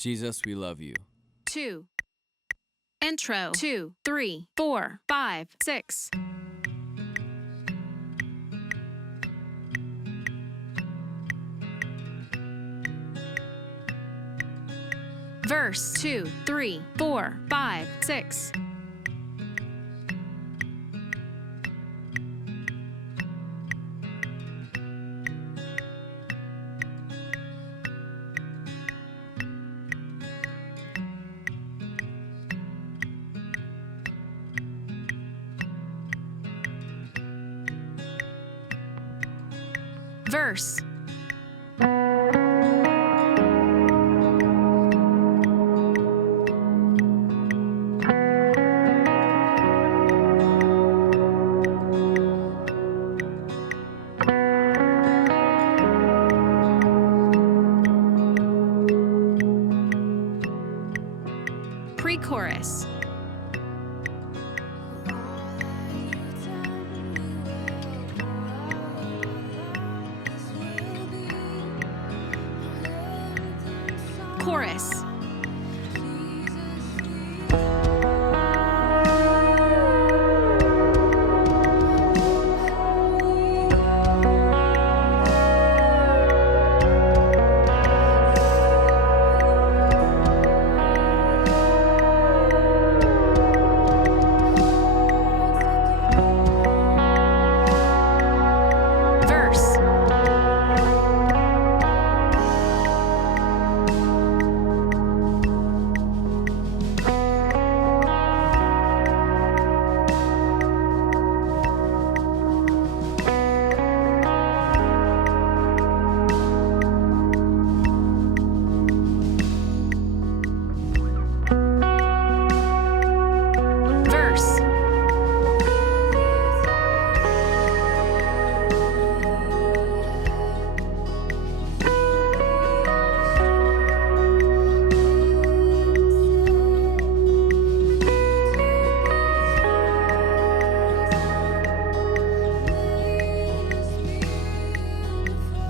Jesus, we love you. 2. Intro 2, 3, 4, 5, 6. Verse 2, 3, 4, 5, 6. Verse. Pre-chorus. Chorus.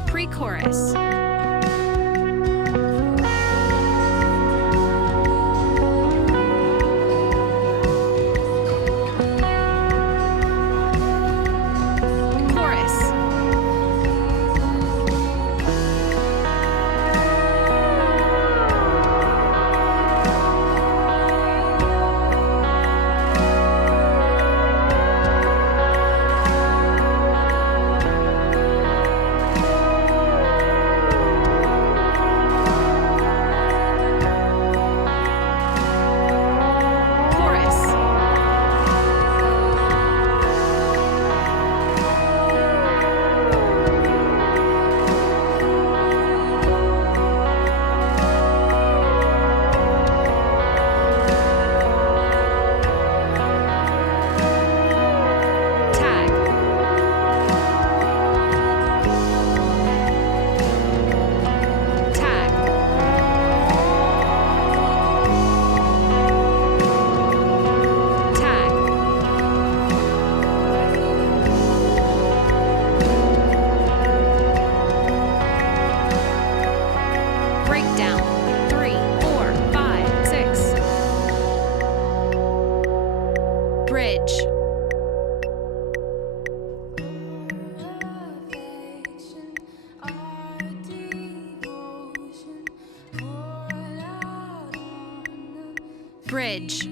Pre-chorus. Breakdown 3, 4, 5, 6. Bridge. Bridge.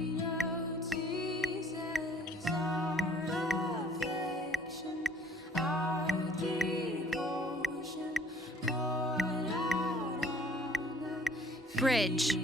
Bridge.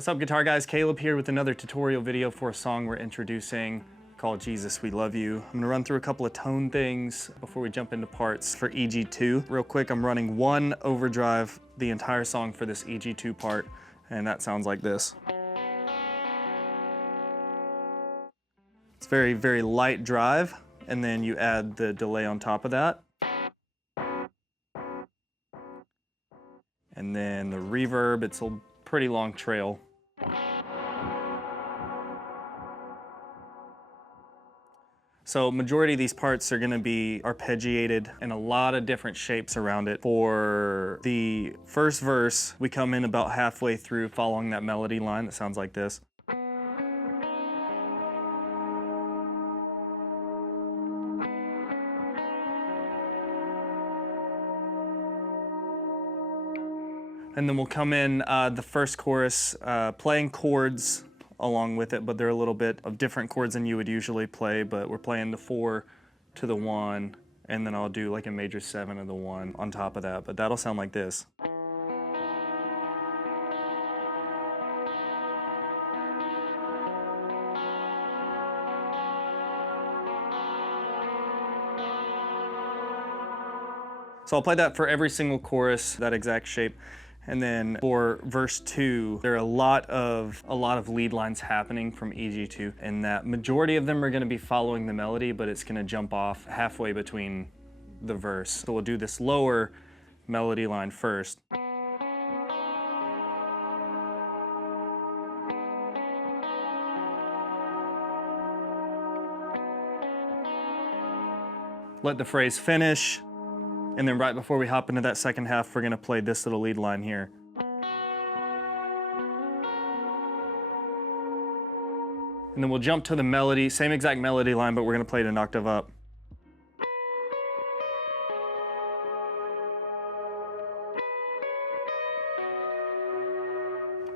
What's up, guitar guys? Caleb here with another tutorial video for a song we're introducing called Jesus, We Love You. I'm gonna run through a couple of tone things before we jump into parts for EG2. Real quick, I'm running one overdrive the entire song for this EG2 part, and that sounds like this. It's very, very light drive, and then you add the delay on top of that. And then the reverb, it's a pretty long trail. So majority of these parts are gonna be arpeggiated and a lot of different shapes around it. For the first verse, we come in about halfway through following that melody line that sounds like this. And then we'll come in the first chorus playing chords along with it, but they're a little bit of different chords than you would usually play, but we're playing the 4 to the 1, and then I'll do like a major 7 of the 1 on top of that, but that'll sound like this. So I'll play that for every single chorus, that exact shape. And then for verse 2, there are a lot of lead lines happening from EG2, and that majority of them are gonna be following the melody, but it's gonna jump off halfway between the verse. So we'll do this lower melody line first. Let the phrase finish. And then right before we hop into that second half, we're gonna play this little lead line here. And then we'll jump to the melody, same exact melody line, but we're gonna play it an octave up.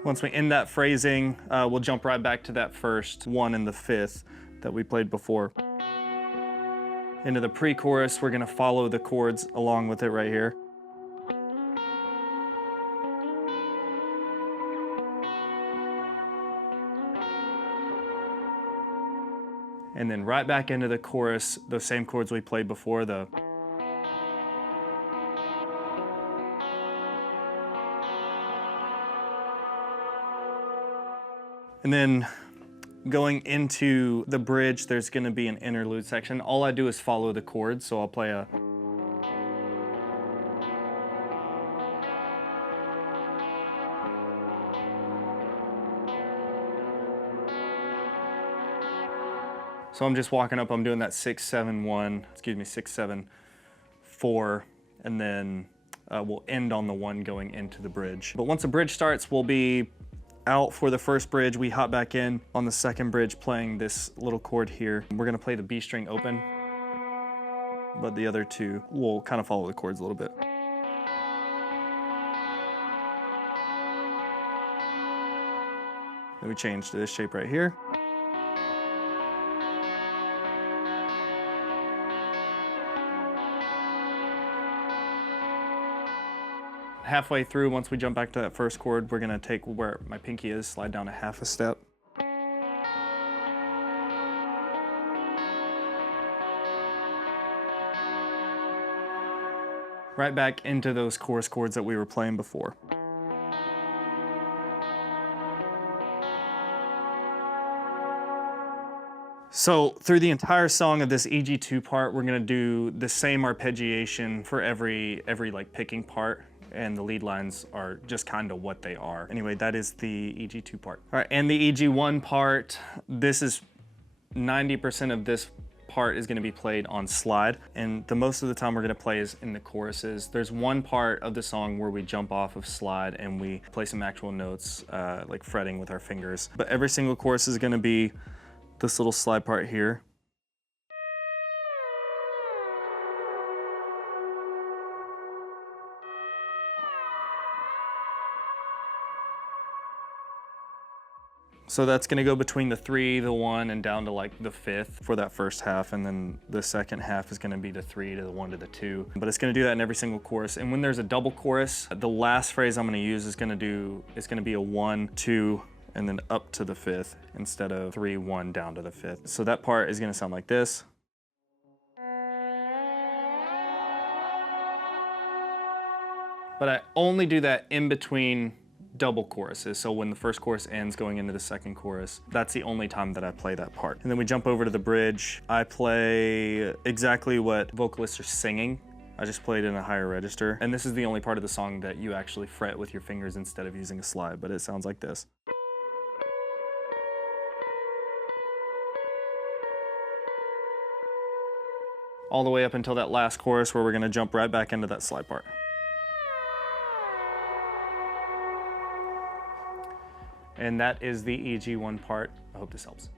Once we end that phrasing, we'll jump right back to that first 1 and the 5th that we played before. Into the pre-chorus, we're gonna follow the chords along with it right here. And then right back into the chorus, those same chords we played before, the and then going into the bridge, there's gonna be an interlude section. All I do is follow the chords, so I'll play a so I'm just walking up, I'm doing that 6-7-1, 6-7-4, and then we'll end on the 1 going into the bridge. But once the bridge starts, we'll be out for the first bridge. We hop back in on the second bridge playing this little chord here. We're gonna play the B string open, but the other 2 will kind of follow the chords a little bit. Then we change to this shape right here. Halfway through, once we jump back to that first chord, we're gonna take where my pinky is, slide down a half a step. Right back into those chorus chords that we were playing before. So through the entire song of this EG2 part, we're gonna do the same arpeggiation for every like picking part, and the lead lines are just kind of what they are. Anyway, that is the EG2 part. All right, and the EG1 part, this is 90% of this part is gonna be played on slide, and the most of the time we're gonna play is in the choruses. There's one part of the song where we jump off of slide and we play some actual notes, like fretting with our fingers. But every single chorus is gonna be this little slide part here. So that's gonna go between the 3, the 1, and down to like the 5th for that first half, and then the second half is gonna be the 3 to the 1 to the 2. But it's gonna do that in every single chorus. And when there's a double chorus, the last phrase I'm gonna use is gonna be a 1, 2, and then up to the 5th instead of 3, 1 down to the 5th. So that part is gonna sound like this. But I only do that in between double choruses. So when the first chorus ends going into the second chorus, that's the only time that I play that part. And then we jump over to the bridge. I play exactly what vocalists are singing. I just played in a higher register. And this is the only part of the song that you actually fret with your fingers instead of using a slide, but it sounds like this. All the way up until that last chorus where we're gonna jump right back into that slide part. And that is the EG1 part. I hope this helps.